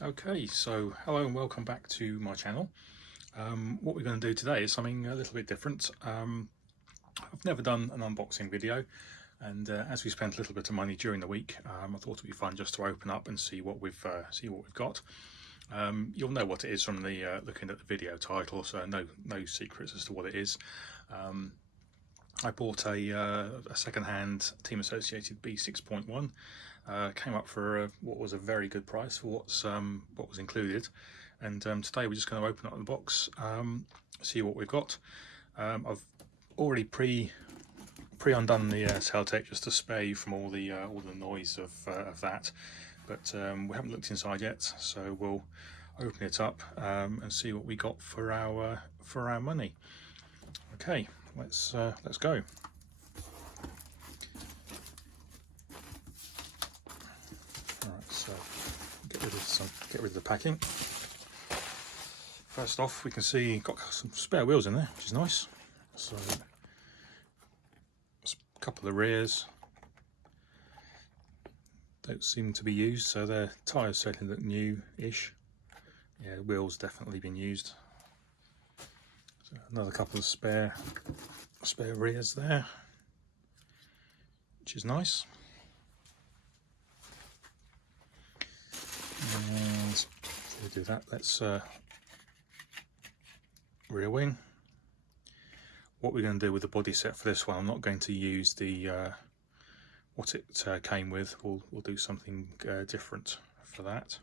Okay, so hello and welcome back to my channel. What we're going to do today is something a little bit different. I've never done an unboxing video, and as we spent a little bit of money during the week, I thought it'd be fun just to open up and see what we've got. You'll know what it is from the looking at the video title, so no secrets as to what it is. I bought a second-hand Team Associated B6.1. Came up for what was a very good price for what was included, and today we're just going to open up the box, see what we've got. I've already pre-undone the tape just to spare you from all the noise of that, but we haven't looked inside yet, so we'll open it up and see what we got for our money. Okay, let's go. So get rid of the packing. First off, we can see got some spare wheels in there, which is nice. So a couple of rears don't seem to be used, so their tyres certainly look new-ish. Yeah, the wheels definitely been used. So another couple of spare rears there, which is nice. And before we do that, let's rear wing. What we're going to do with the body set for this one, I'm not going to use the what it came with. We'll do something different for that.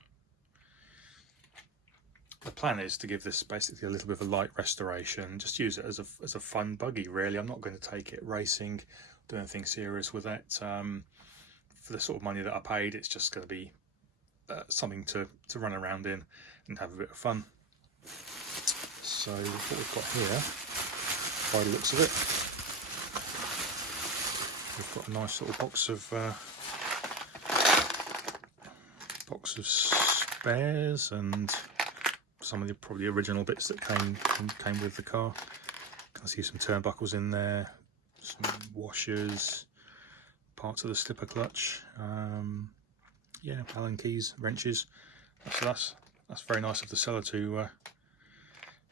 The plan is to give this basically a little bit of a light restoration, just use it as a fun buggy really. I'm not going to take it racing, do anything serious with it. For the sort of money that I paid, it's just going to be something to run around in and have a bit of fun. So what we've got here, by the looks of it, we've got a nice little box of spares and some of the probably original bits that came with the car. I see some turnbuckles in there, some washers, parts of the slipper clutch. Yeah, Allen keys, wrenches. So that's very nice of the seller to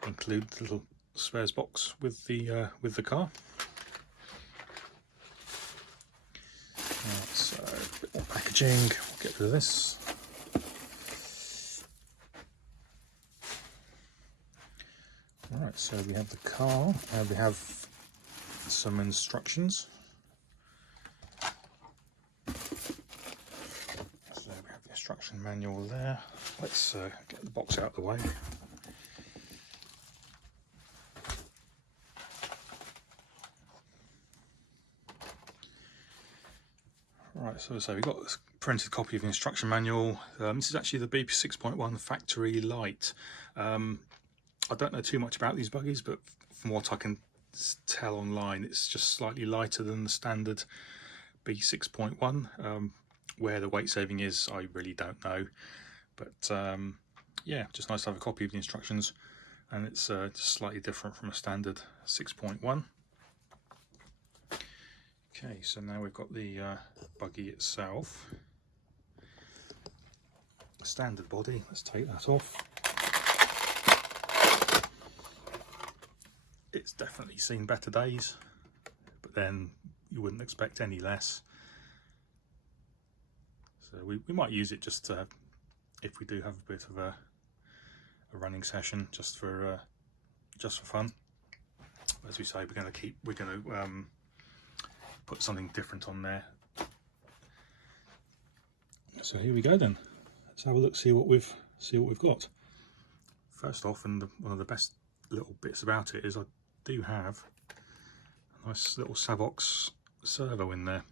include the little spares box with the car. Right, so a bit more packaging. We'll get rid of this. Alright, so we have the car and we have some instructions. Instruction manual there. Let's get the box out of the way. Right, so we've got a printed copy of the instruction manual. This is actually the B6.1 factory Lite. I don't know too much about these buggies, but from what I can tell online, it's just slightly lighter than the standard B6.1. Where the weight saving is, I really don't know, but yeah, just nice to have a copy of the instructions, and it's just slightly different from a standard 6.1. Okay, so now we've got the buggy itself. Standard body, let's take that off. It's definitely seen better days, but then you wouldn't expect any less. So we might use it just if we do have a bit of a running session, just for fun. As we say, we're going to put something different on there. So here we go then. Let's have a look, see what we've got. First off, and one of the best little bits about it is I do have a nice little Savox servo in there.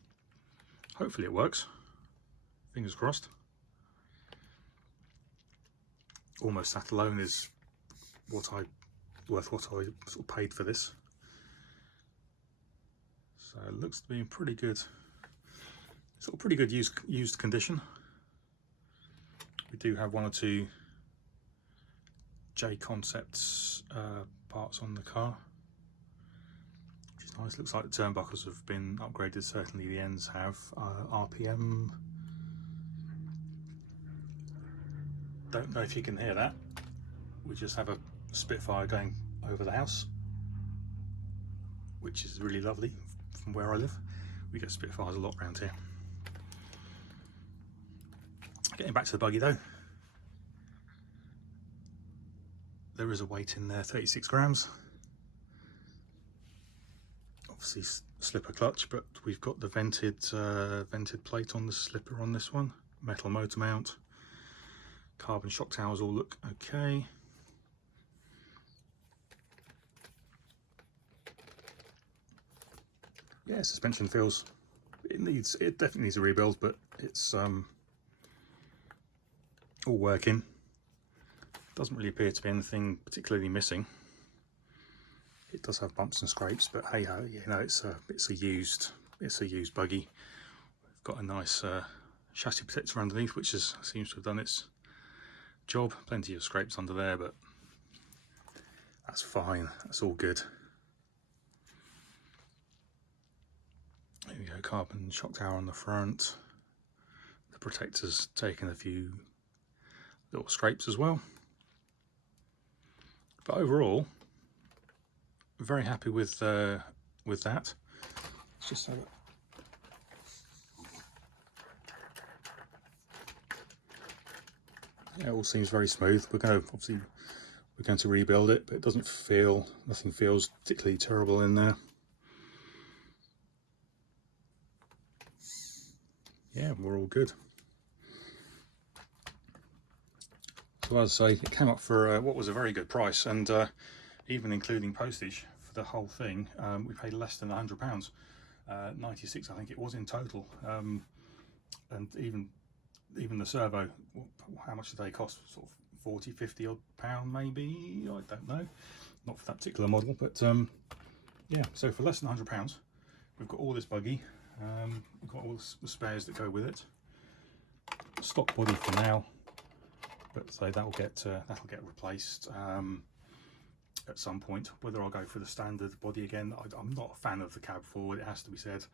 Hopefully it works. Fingers crossed. Almost that alone is worth what I sort of paid for this. So it looks to be in pretty good used condition. We do have one or two J Concepts parts on the car, which is nice. Looks like the turnbuckles have been upgraded. Certainly the ends have. RPM Don't know if you can hear that. We just have a Spitfire going over the house, which is really lovely from where I live. We get Spitfires a lot around here. Getting back to the buggy though, there is a weight in there, 36 grams. Obviously slipper clutch, but we've got the vented plate on the slipper on this one. Metal motor mount. Carbon shock towers all look okay. Yeah, suspension feels, it definitely needs a rebuild, but it's all working. Doesn't really appear to be anything particularly missing. It does have bumps and scrapes, but hey ho, you know, it's a used buggy. We've got a nice chassis protector underneath, which seems to have done its job. Plenty of scrapes under there, but that's fine. That's all good. Here we go, carbon shock tower on the front. The protector's taken a few little scrapes as well. But overall, very happy with that. Let's just have it all seems very smooth. We're going to rebuild it, but it doesn't feel, nothing feels particularly terrible in there. Yeah, we're all good. So as I say, it came up for what was a very good price, and even including postage for the whole thing, we paid less than £100, 96 I think it was in total. And even the servo, how much did they cost? Sort of 40, 50 odd pound maybe, I don't know, not for that particular model, but yeah, so for less than £100 we've got all this buggy. We've got all the spares that go with it. Stock body for now, but so that'll get replaced at some point. Whether I'll go for the standard body again, I'm not a fan of the cab forward, it has to be said.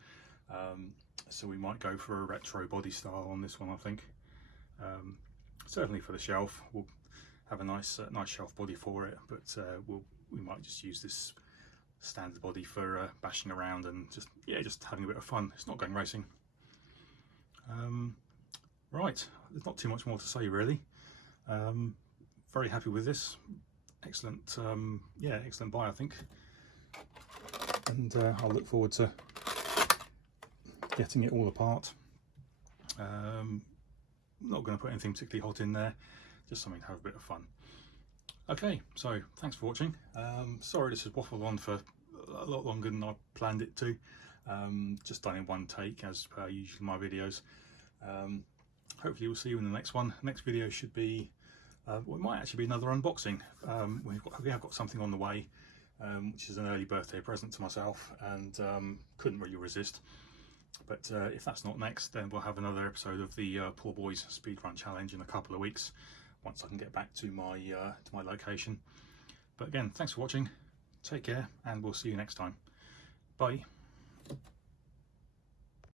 So we might go for a retro body style on this one, I think. Certainly for the shelf, we'll have a nice shelf body for it, but we might just use this standard body for bashing around and just having a bit of fun. It's not going racing. Right, there's not too much more to say really. Very happy with this. Excellent, yeah, excellent buy I think. And I'll look forward to getting it all apart. Not going to put anything particularly hot in there, just something to have a bit of fun. Okay, so thanks for watching. Sorry this has waffled on for a lot longer than I planned it to. Just done in one take as per usually my videos. Hopefully we'll see you in the next one. Next video should be, well, it might actually be another unboxing. We have got something on the way, which is an early birthday present to myself, and couldn't really resist. But if that's not next, then we'll have another episode of the Poor Boys Speedrun Challenge in a couple of weeks, once I can get back to my location. But again, thanks for watching, take care, and we'll see you next time. Bye.